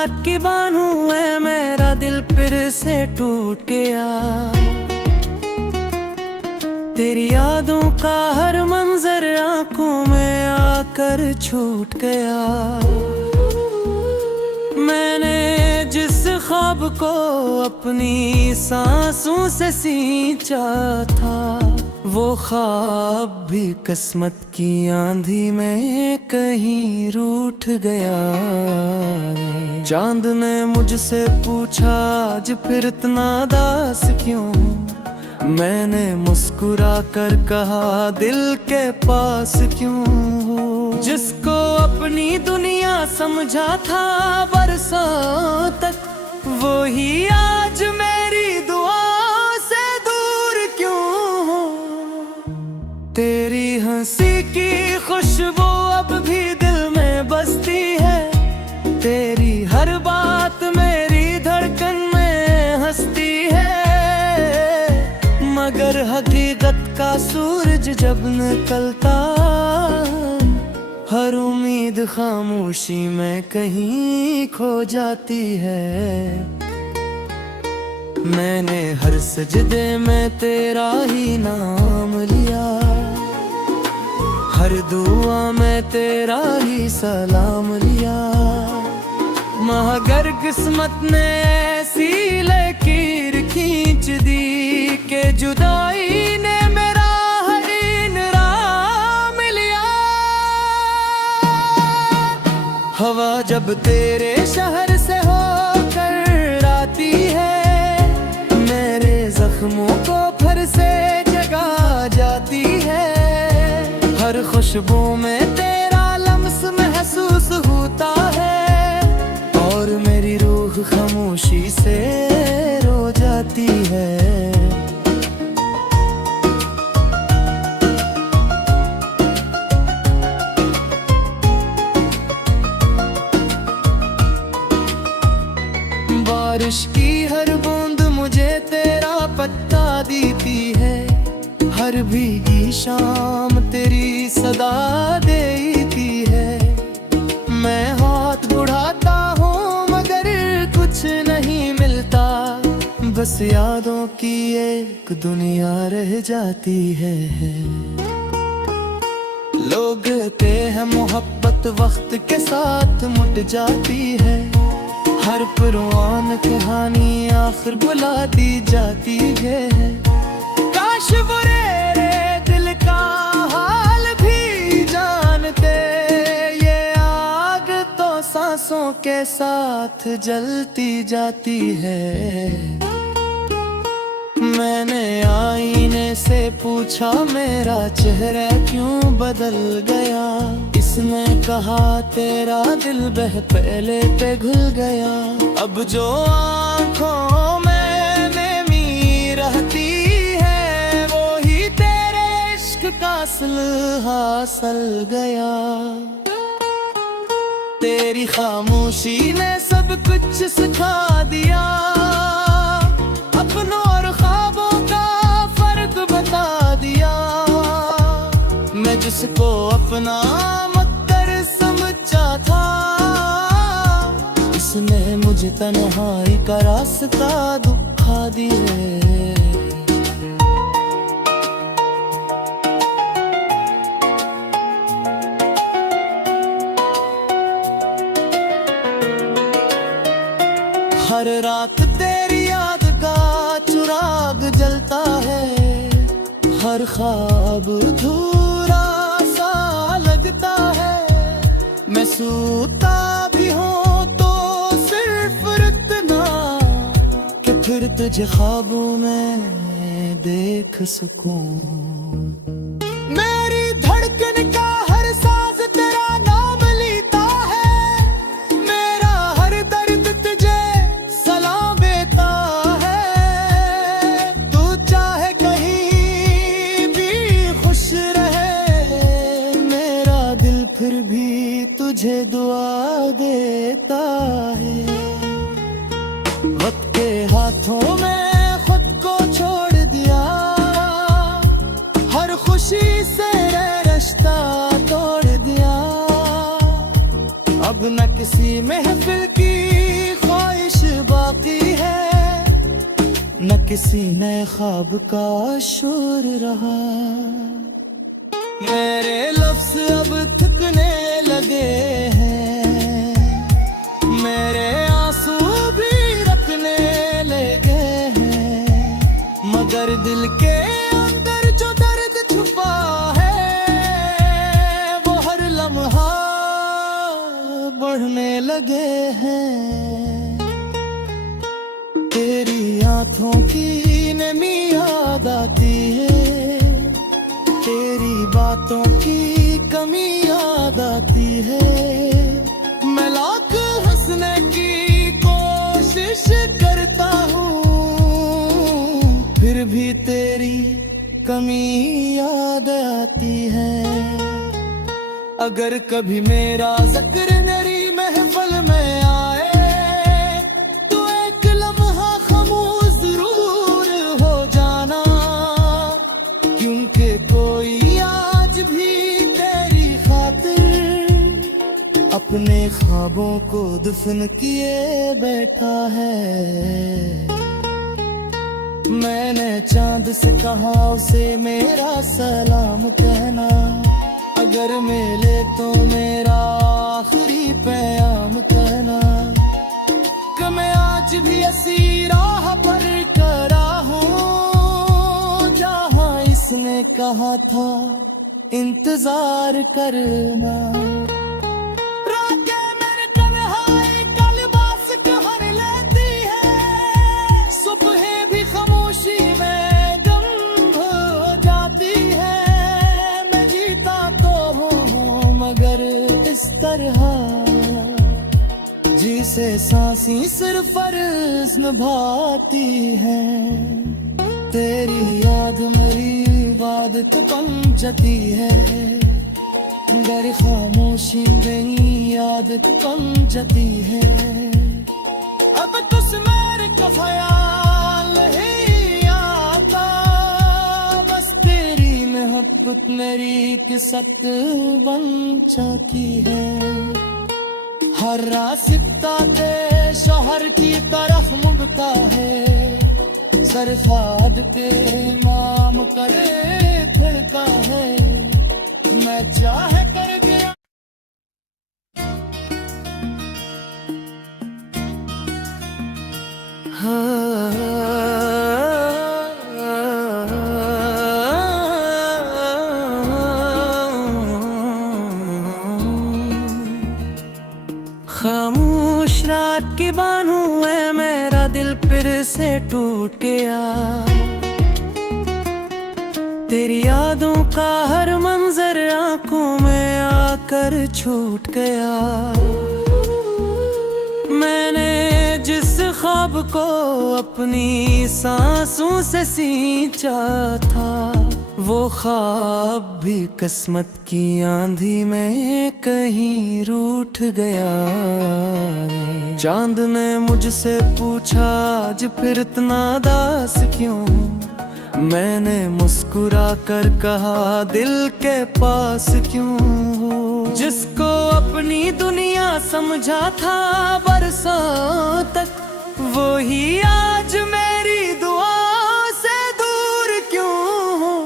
रात की बानू है, मेरा दिल फिर से टूट गया। तेरी यादों का हर मंजर आंखों में आकर छूट गया। मैंने जिस ख्वाब को अपनी सांसों से सींचा था, वो ख्वाब भी किस्मत की आंधी में कहीं रूठ गया। चांद ने मुझसे पूछा आज फिर इतना दास क्यों। मैंने मुस्कुरा कर कहा दिल के पास क्यों हो। जिसको अपनी दुनिया समझा था बरसों तक, वो ही आज मेरी दुआ से दूर क्यों हो। तेरी हंसी की खुशबू अब भी दिल में बसती है। तेरी हर बात मेरी धड़कन में हंसती है। मगर हकीकत का सूरज जब निकलता, हर उम्मीद खामोशी में कहीं खो जाती है। मैंने हर सजदे में तेरा ही नाम लिया, हर दुआ में तेरा ही सलाम लिया। मगर किस्मत ने ऐसी लकीर खींच दी कि जुदाई ने मेरा हर इनाम लिया। हवा जब तेरे शहर से होकर आती है, मेरे जख्मों को फिर से जगा जाती है। हर खुशबू में तेरा लम्स महसूस होता है, और मेरी रूह खामोशी से रो जाती है। बारिश की हर बूंद मुझे तेरा पता देती है। हर भीगी शाम तेरी सदा देती है। मैं हाथ बढ़ाता हूँ मगर कुछ नहीं मिलता, बस यादों की एक दुनिया रह जाती है। लोग कहते हैं मोहब्बत वक्त के साथ मुट जाती है। हर पुरानी कहानी आखिर बुला दी जाती है। काश वो रे दिल का हाल भी जानते, ये आग तो सांसों के साथ जलती जाती है। मैंने आईने से पूछा मेरा चेहरा क्यों बदल गया। इसने कहा तेरा दिल पहले पे घुल गया। अब जो आँखों में नमी रहती है, वो ही तेरे इश्क का हासिल गया। तेरी खामोशी ने सब कुछ सिखा दिया, अपनों और ख्वाबों का फर्क बता दिया। मैं जिसको अपना मक्कर समझा था, इसने मुझे तन्हाई का रास्ता दिखा दिए। हर रात तेरी याद का चिराग जलता है। हर ख्वाब अधूरा सा लगता है। मैं सोता भी हूँ तो सिर्फ इतना कि फिर तुझे ख्वाबों में देख सकूं। मेरी धड़कन का हर सांस तेरा नाम लेता है। मेरा हर दर्द तुझे सलाम देता है। तू चाहे कहीं भी खुश रहे, मेरा दिल फिर भी तुझे दुआ देता है। वक्त के हाथों में खुद को छोड़ दिया, हर खुशी से रिश्ता तोड़ दिया। अब न किसी महफिल की ख्वाहिश बाकी है, न किसी नए ख्वाब का शोर रहा। मेरे लफ्ज़ अब थकने लगे हैं, मेरे आंसू भी रखने लगे हैं, मगर दिल के अंदर जो दर्द छुपा है वो हर लम्हा बढ़ने लगे हैं। तेरी आँखों की नमी याद आती है, तेरी बातों की कमी याद आती है। मैं लाख हंसने की कोशिश करता हूँ, फिर भी तेरी कमी याद आती है। अगर कभी मेरा ज़िक्र मेरी महफिल में आए तो एक लम्हा खामोश जरूर हो जाना, क्योंकि कोई आज भी तेरी खातिर अपने ख्वाबों को दफन किए बैठा है। मैंने चांद से कहा उसे मेरा सलाम कहना, अगर मिले तो मेरा आखिरी पैगाम कहना, कि मैं आज भी ऐसी राह पर खड़ा हूँ जहाँ इसने कहा था इंतजार करना। रातें मेरी तन्हाई का लिबास कहन लेती है, सुबह भी खामोशी में गम हो जाती है। मैं जीता तो हूँ मगर इस तरह जिसे सांसें सिर्फ फर्ज निभाती है। तेरी याद मेरी इबादत बन जाती है, मेरी खामोशी मेरी आदत बन जाती है। अब तुझ मेरे का ख्याल नहीं आता, बस तेरी मोहब्बत मेरी किस्मत बन चुकी है। हर रास्ता ते शहर की तरफ मुड़ता है, सरफाद पे माम करे फिरता है। मैं चाहे कर गया खामोश रात की बानू है, मेरा दिल फिर से टूट गया। तेरी यादों का हर मंजर आंखों में आकर छूट गया। मैंने जिस ख्वाब को अपनी सांसों से सींचा था, वो ख्वाब भी किस्मत की आंधी में कहीं रूठ गया। चांद ने मुझसे पूछा आज फिर इतना दास क्यों, मैंने मुस्कुरा कर कहा दिल के पास क्यों हो। जिसको अपनी दुनिया समझा था बरसों तक, वो ही आज मेरी दुआ से दूर क्यों हो।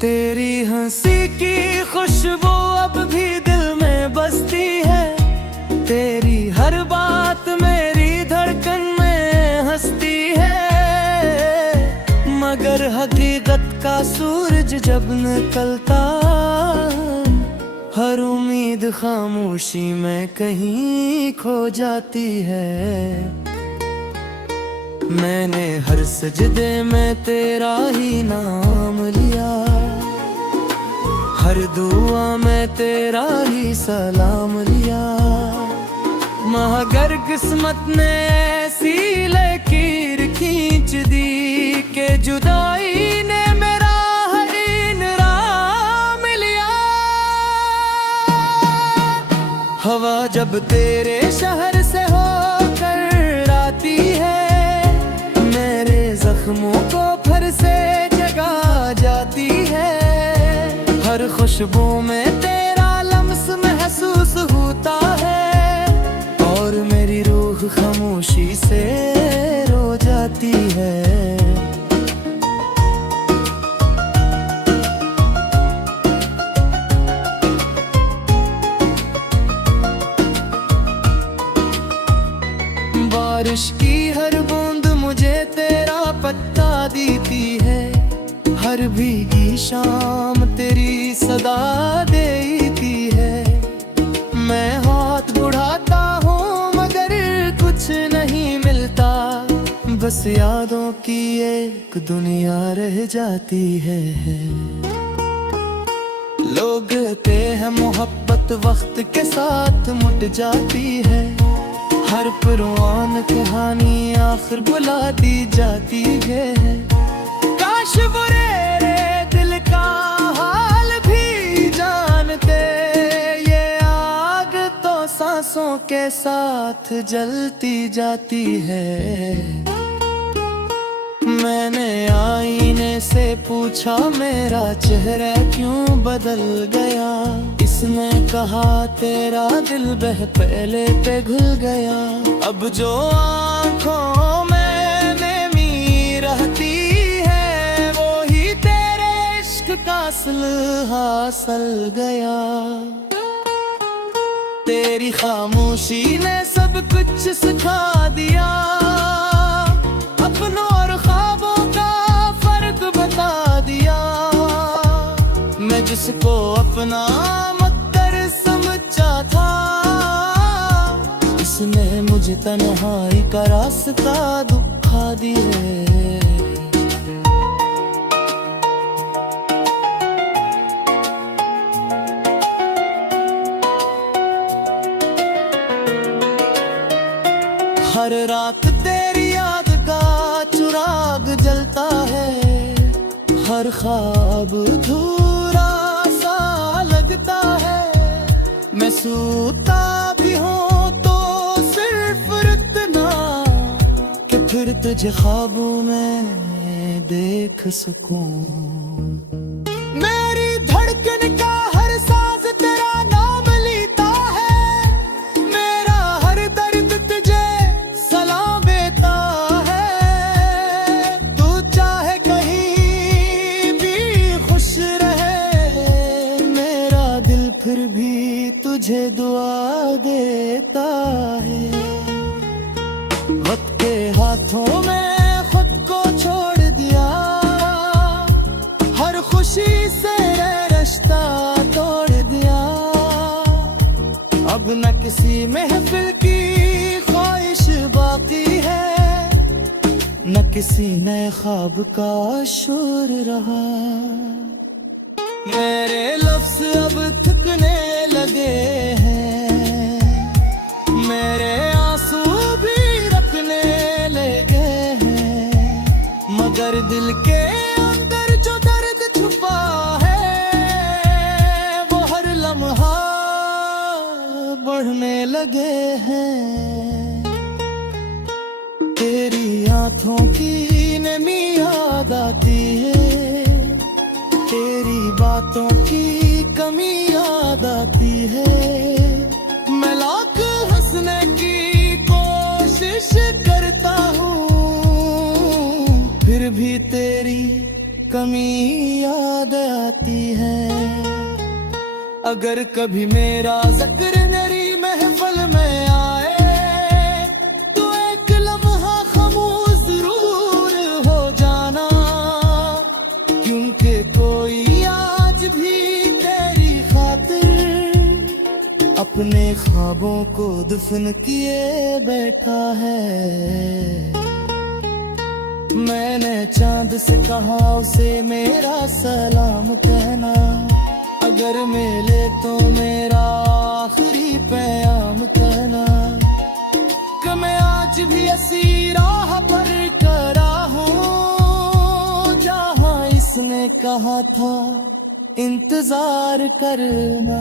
तेरी हंसी की खुशबू अब भी दिल में बसती है, तेरी हर बात मेरी धड़कन में हंसती है। मगर हकीकत का सूरज जब निकलता, हर उम्मीद खामोशी में कहीं खो जाती है। मैंने हर सजदे में तेरा ही नाम लिया, हर दुआ में तेरा ही सलाम लिया। मगर किस्मत ने ऐसी लकीर खींच दी कि जुदाई ने मेरा हर इनाम लिया। हवा जब तेरे शहर से होकर आती है, मेरे जख्मों को फिर से जगा जाती है। हर खुशबू में तेरा लम्स महसूस होता बारिश की हर बूंद मुझे तेरा पता देती है, हर भीगी शाम तेरी सदा देती है। मैं हाथ बढ़ाता हूँ मगर कुछ नहीं मिलता, बस यादों की एक दुनिया रह जाती है। लोग कहते हैं मोहब्बत वक्त के साथ मुट जाती है, हर पुरानी कहानी आखिर बुला दी जाती है। काश वो रे दिल का हाल भी जानते, ये आग तो सांसों के साथ जलती जाती है। मैंने आईने से पूछा मेरा चेहरा क्यों बदल गया, इसने कहा तेरा दिल बह पहले पे घुल गया। अब जो आँखों में नमी रहती है, वो ही तेरे इश्क का सुलह हासिल गया। तेरी खामोशी ने सब कुछ सिखा दिया, अपनों और ख्वाबों का फर्क बता दिया। मैं जिसको अपना मुक़द्दर समझा था, इसने मुझे तन्हाई का रास्ता दिखा दिया। हर रात तेरी याद का चिराग जलता है, हर ख्वाब अधूरा सा लगता है। मैं सोता भी हूँ तो सिर्फ इतना कि फिर तुझे ख्वाबों में देख सकूं। मेरी धड़कन का हर साज तेरा नाम लेता है, मेरा हर दर्द तुझे सलाम देता है। तू चाहे कहीं भी खुश रहे, मेरा दिल फिर भी तुझे दुआ देता है। वक्त के हाथों में खुद को छोड़ दिया, हर खुशी से रिश्ता तोड़ दिया। अब न किसी महफिल की ख्वाहिश बाकी है, न किसी नए ख्वाब का शोर रहा। मेरे लफ्ज़ अब थकने लगे हैं, मेरे आंसू भी रखने लगे हैं, मगर दिल के अंदर जो दर्द छुपा है, वो हर लम्हा बढ़ने लगे हैं। तेरी आँखों की नमी याद आती है, तेरी बातों की कमी याद आती है। मैं लाख हंसने की कोशिश करता हूँ, फिर भी तेरी कमी याद आती है। अगर कभी मेरा जिक्र मेरी महफिल में आए, तो एक लम्हा खामोश जरूर हो जाना, क्योंकि कोई आज भी तेरी खातिर अपने ख्वाबों को दफन किए बैठा है। मैंने चांद से कहा उसे मेरा सलाम कहना, अगर मिले तो मेरा आखिरी पैगाम कहना। कि मैं आज भी ऐसी राह पर खड़ा हूँ, जहाँ इसने कहा था इंतजार करना।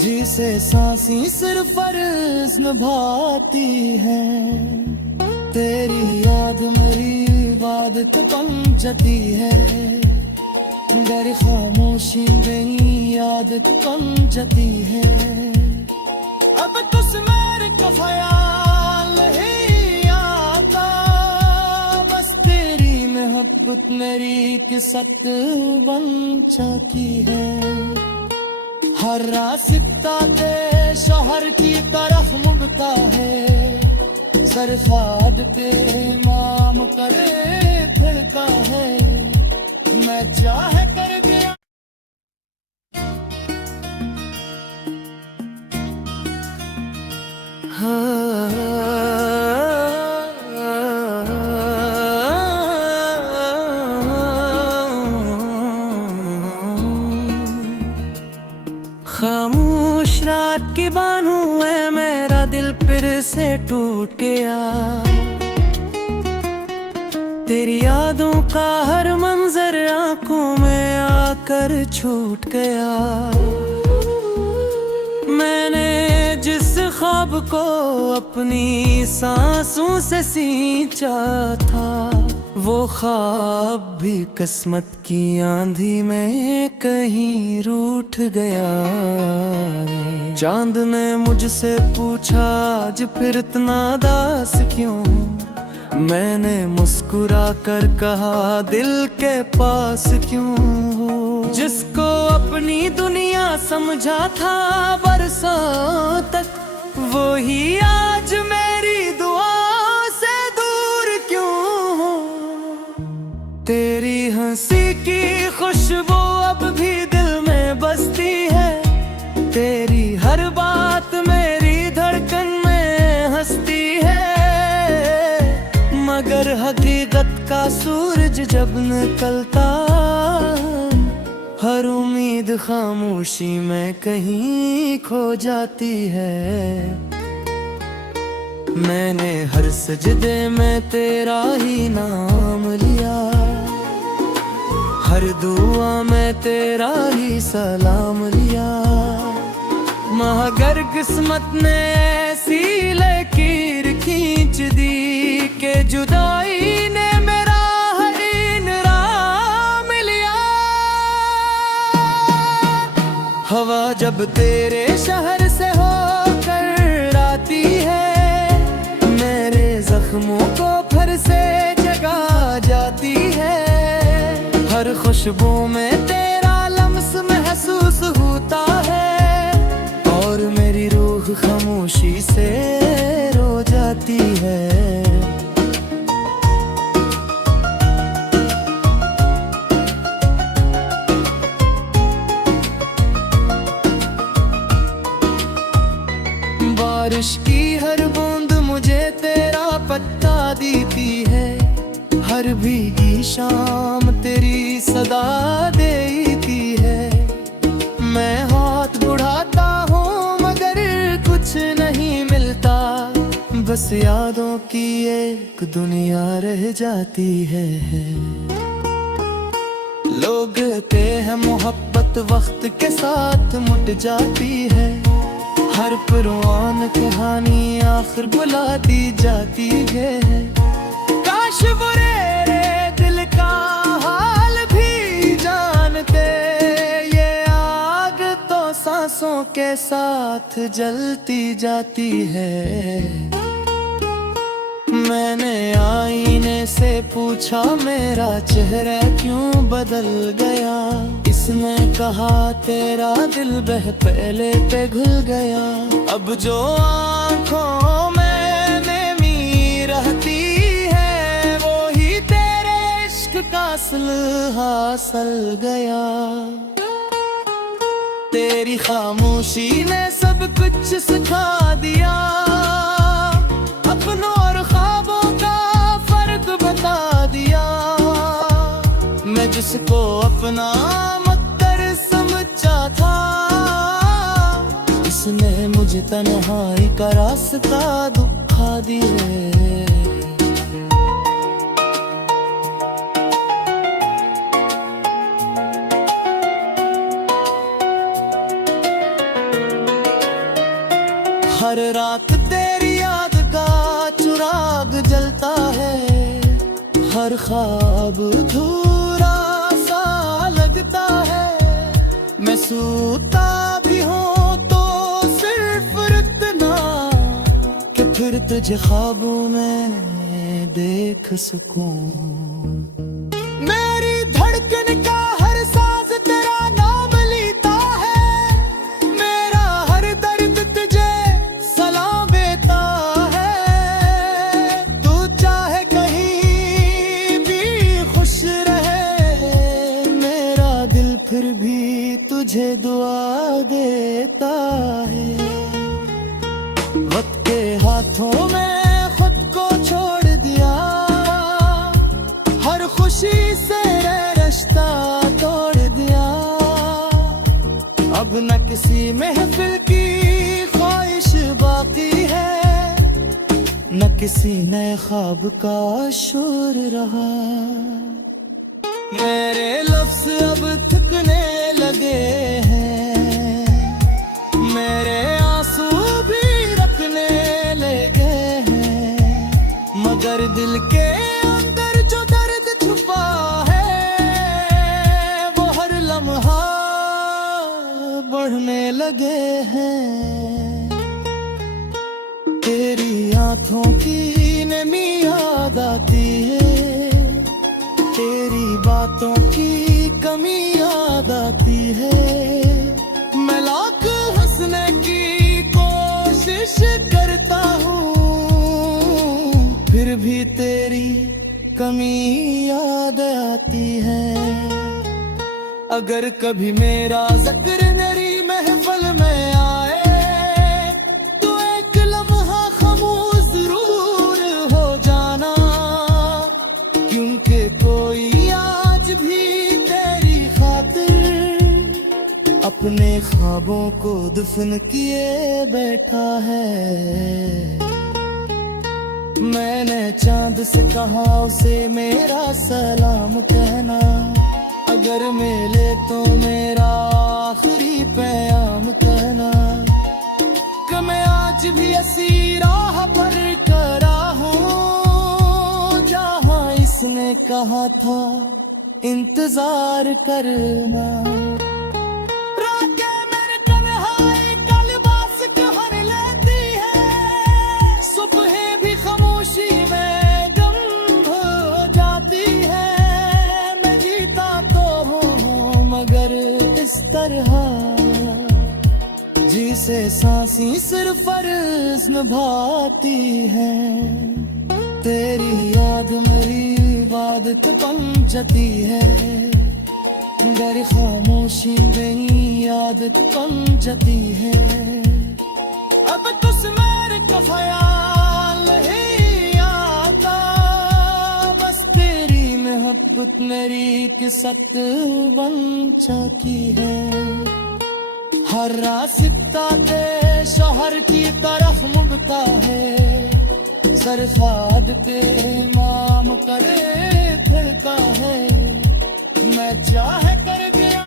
जिसे सांसी सिर्फ फर्ज निभाती है, तेरी याद मेरी इबादत बन जाती है। मेरी खामोशी मेरी याद बन जाती है। अब तुझ मेरे ख्याल ही आता, बस तेरी मोहब्बत मेरी किस्मत बन जाती है। हर रास्ता ते शहर की तरफ मुड़ता है, सरफाद पे माम करे फिरता है, मैं चाहे कर गया। खामोश रात की बानू है, मेरा दिल फिर से टूट गया। तेरी यादों का हर मंजर आंखों में आकर छूट गया। मैंने जिस ख्वाब को अपनी सांसों से सींचा था, वो ख्वाब भी किस्मत की आंधी में कहीं रूठ गया। चांद ने मुझसे पूछा आज फिर इतना दास क्यों, मैंने मुस्कुरा कर कहा दिल के पास क्यों हो। जिसको अपनी दुनिया समझा था बरसों तक, वो ही आज मेरी दुआ से दूर क्यों हो। तेरी हंसी की खुशबू अब भी दिल में बसती है, तेरी हर बात मेरी धड़कन में हंसती है। मगर हकीकत का सूरज जब निकलता, हर उम्मीद खामोशी में कहीं खो जाती है। मैंने हर सजदे में तेरा ही नाम लिया, हर दुआ में तेरा ही सलाम लिया। मगर किस्मत ने ऐसी लकीर खींच दी कि जुदाई ने मेरा हर इनाम लिया। हवा जब तेरे शहर से होकर आती है, मेरे जख्मों को फिर से जगा जाती है। हर खुशबू में तेरा लम्स महसूस होता है, और मेरी रूह खामोशी से रो जाती है। बारिश की हर बूंद मुझे तेरा पता देती है, हर भीगी शाम तेरी सदा देती है। मैं हाथ बढ़ाता हूँ मगर कुछ नहीं मिलता, बस यादों की एक दुनिया रह जाती है। लोग कहते हैं मोहब्बत वक्त के साथ मुट जाती है, हर पुरानी कहानी आखिर बुला दी जाती है। काश वो रे दिल का हाल भी जानते, ये आग तो सांसों के साथ जलती जाती है। मैंने आईने से पूछा मेरा चेहरा क्यों बदल गया, इसने कहा तेरा दिल बह पहले पे घुल गया। अब जो आँखों में नमी रहती है, वो ही तेरे इश्क का असल हासिल गया। तेरी खामोशी ने सब कुछ सिखा दिया, अपनों और ख्वाबों का फर्क बता दिया। मैं जिसको अपना मुक़द्दर समझा था, इसने मुझे तन्हाई का रास्ता दिखा दिए। हर रात तेरी याद का चिराग जलता है, हर ख्वाब अधूरा सा लगता है। मैं सोता भी हूँ तो सिर्फ इतना तुझे ख्वाबों में देख सकूं। मेरी धड़कन का हर साज तेरा नाम लेता है, मेरा हर दर्द तुझे सलाम देता है। तू चाहे कहीं भी खुश रहे, मेरा दिल फिर भी तुझे दुआ देता है। वक्त के हाथों में खुद को छोड़ दिया, हर खुशी से रिश्ता तोड़ दिया। अब न किसी महफिल की ख्वाहिश बाकी है, न किसी नए ख्वाब का शोर रहा। मेरे लफ्ज़ अब थकने लगे हैं, मेरे आंसू भी रखने लगे हैं, मगर दिल के अंदर जो दर्द छुपा है, वो हर लम्हा बढ़ने लगे हैं। तेरी आंखों की नमी याद आती है, तेरी बातों की कमी याद आती है। मैं लाख हंसने की कोशिश करता हूँ, फिर भी तेरी कमी याद आती है। अगर कभी मेरा जिक्र मेरी महफिल में आए, तो एक लम्हा खामोश जरूर हो जाना, क्योंकि कोई आज भी तेरी खातिर अपने ख्वाबों को दफन किए बैठा है। मैंने चांद से कहा उसे मेरा सलाम कहना, अगर मिले तो मेरा आखिरी पैगाम कहना, कि मैं आज भी ऐसी राह पर खड़ा हूँ जहाँ इसने कहा था इंतजार करना। रातें मेरे तन्हाई का लिबास कहर लेती है, सुबह भी खामोशी में गम हो जाती है। मैं जीता तो हूँ मगर इस तरह, जिसे सांसी सिर्फ फर्ज निभाती है। तेरी याद मेरी इबादत बन जाती है, मेरी खामोशी मेरी आदत बन जाती है। अब तुझ मेरे को ख्याल ही आता, बस तेरी मोहब्बत मेरी किस्मत बन चुकी है। हर रास्ता ते शहर की तरफ मुड़ता है, सरखाद पे माम करे फिरता है। मैं चाहे कर गया